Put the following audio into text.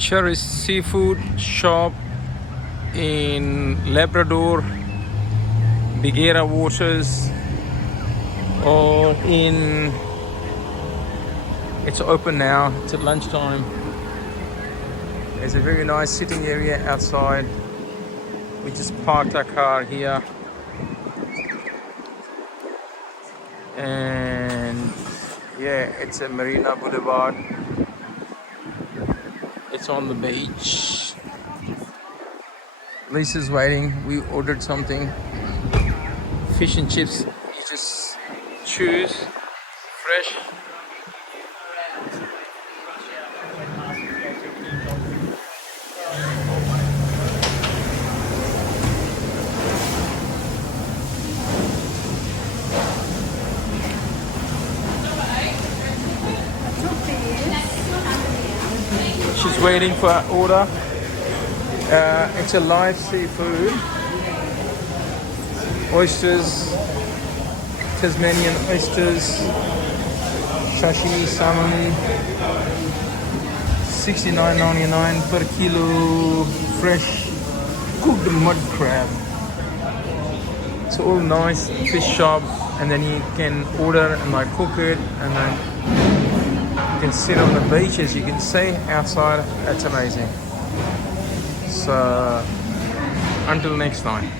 Cherry seafood shop in Labrador, Bigera waters, or in, it's open now, it's at lunchtime. There's a very nice sitting area outside. We just parked our car here, and yeah, it's a Marina Boulevard. It's on the beach. Lisa's waiting. We ordered something. Fish and chips. You just choose. Fresh. She's waiting for her order. It's a live seafood. Oysters, Tasmanian oysters, sashimi salmon, $69.99 per kilo. Fresh cooked mud crab. It's all nice fish shop, and then you can order and like cook it, and then you can sit on the beach, as you can see outside. That's amazing. So until next time.